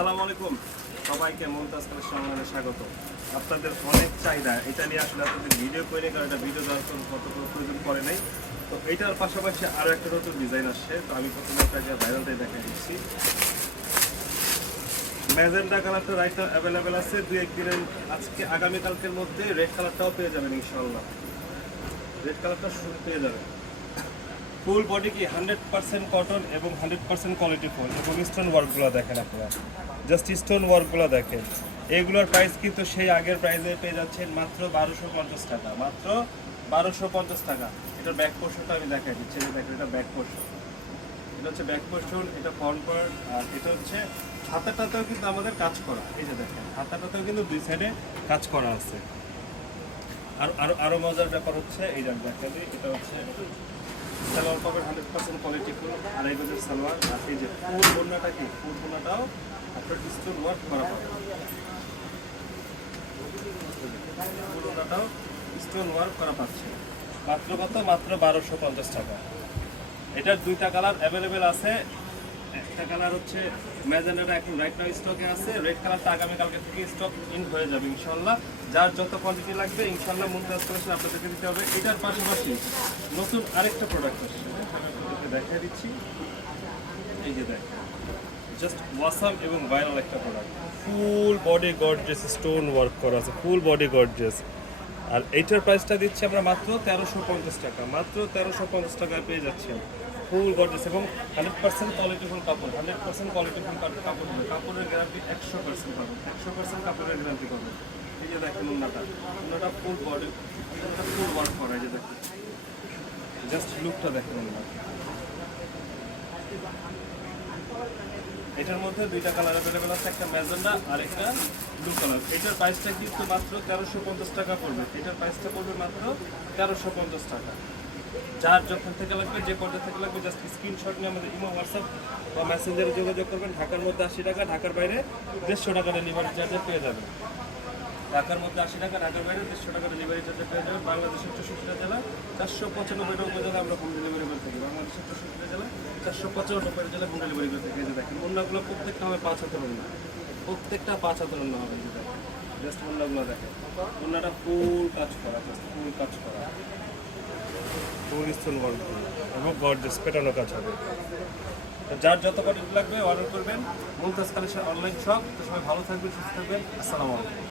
আসসালামু আলাইকুম সবাইকে মুমতাজ কালেকশনে স্বাগত। আপনাদের অনেক চাহিদা এটা নিয়ে আসলে আপনাদের ভিডিও করে কারণ এটা ভিডিও দেওয়ার কোনো প্রয়োজন পড়ে নাই। তো এইটার পাশাপাশি আরও একটা নতুন ডিজাইন আসছে। তো আমি প্রথমে আপনাকে ভাইরালটাই দেখাই দিচ্ছি। ম্যাজেন্ডা কালারটা রাইটটা অ্যাভেলেবেল আছে, দুই একদিনের আজকে আগামীকালকের মধ্যে রেড কালারটাও পেয়ে যাবেন ইনশাল্লাহ। রেড কালারটা শুরু পেয়ে যাবেন। ফুল বডি কি 100% কটন এবং 100% কোয়ালিটি ফুল এবং স্টোন ওয়ার্কগুলো দেখেন আপনারা, জাস্ট স্টোন ওয়ার্কগুলো দেখেন। এগুলোর প্রাইস কিন্তু সেই আগের প্রাইসে পেয়ে যাচ্ছেন মাত্র 1250 টাকা, মাত্র 1250 টাকা। এটার ব্যাক পোর্শনটা আমি দেখাই দিচ্ছি। দেখেন এটা ব্যাক পোর্শন, এটা হচ্ছে ব্যাক পোর্শন, এটা ফ্রন্ট পার্ট, আর এটা হচ্ছে হাতাটাতেও কিন্তু আমাদের কাজ করা। এই যে দেখেন হাতাটাতেও কিন্তু দুই সাইডে কাজ করা আছে। আর আরো আরো মজার ব্যাপার হচ্ছে এই যে দেখেন এটা হচ্ছে সালোয়ার পাবেন 100% কোয়ালিটি ফুল, আড়াই গজের সালোয়ার। আর এই যে ফুল বোনাটা কি ফুল বোনাটাও আপনার স্টোন ওয়ার্ক করা পাবেন, ফুল বোনাটাও স্টোন ওয়ার্ক করা পাচ্ছে। মাত্র কত? মাত্র 1250 টাকা। এটার দুইটা কালার অ্যাভেলেবেল আছে। একটা কালার হচ্ছে ম্যাজেন্ডাটা এখন রাইট নাও স্টকে আছে, রেড কালারটা আগামীকালকে থেকে স্টক ইন হয়ে যাবে ইনশাল্লাহ। যার যত কোয়ান্টিটি লাগবে ইনশাল্লাহ মুমতাজ কালেকশন আপনাদেরকে দিতে হবে। এটার পাশাপাশি নতুন আরেকটা প্রোডাক্ট আসছে, আমি আপনাদেরকে দেখাই দিচ্ছি। এই যে দেখেন জাস্ট ওয়াসাম এবং ভাইরাল একটা product, full body gorgeous stone work করা আছে, ফুল বডি গর্জিয়াস। আর এইটার প্রাইসটা দিচ্ছি আমরা মাত্র 1350 টাকা, মাত্র 1350 টাকায় পেয়ে যাচ্ছেন ফুল গর্জিয়াস এবং 100% কোয়ালিটিফুল কাপড়, 100% কোয়ালিটিফুল কাপড় হবে। কাপড়ের গ্যারান্টি 100% পাবেন, 100% কাপড়ের গ্যারান্টি পাবেন। এই যে দেখেন ওনাটা ফুল বডি, ওনাটা ফুল ওয়ার্ক করা। এই যে দেখেন জাস্ট লুকটা দেখেন ওনার। এটার মধ্যে দুইটা কালার অ্যাভেলেবেল আছে, একটা ম্যাজেন্ডা আর একটা ব্লু কালার। এটার প্রাইসটা কিন্তু মাত্র 1350 টাকা পড়বে। এটার প্রাইসটা পড়বে মাত্র 1350 টাকা। যার যখন থেকে লাগবে, যে পর্যায়ে থেকে লাগবে, জাস্ট স্ক্রিনশট নিয়ে আমাদের ইমো, হোয়াটসঅ্যাপ বা মেসেঞ্জারে যোগাযোগ করবেন। ঢাকার মধ্যে 80 টাকা, ঢাকার বাইরে 150 টাকা ডেলিভারি চার্জে পেয়ে যাবেন। ঢাকার মধ্যে 80 টাকা, ঢাকার বাইরে 150 টাকা ডেলিভারি চার্জে পেয়ে যাবেন। বাংলাদেশের 64টা জেলা, 495টা উপজেলা আমরা হোম ডেলিভারি করে থাকি। বাংলাদেশের 64টা জেলা, 495টা জেলা হোম ডেলিভারি করে থাকি। এই যে দেখেন অন্যগুলো প্রত্যেকটা হবে 5 হাতের অন্য, প্রত্যেকটা 5 হাতের অন্য হবে। এই যে দেখেন জাস্ট অন্যগুলো দেখেন, অন্যটা ফুল কাজ করা, জাস্ট ফুল কাজ করা, ফুল স্টোন ওয়ার্ক এবং গর্জিয়াস পেটানো কাজ হবে। যার যত কোয়ান্টিটি লাগবে অর্ডার করবেন। Mumtaz collection online shop. তো সবাই ভালো থাকবেন, সুস্থ থাকবেন। আসসালামু আলাইকুম।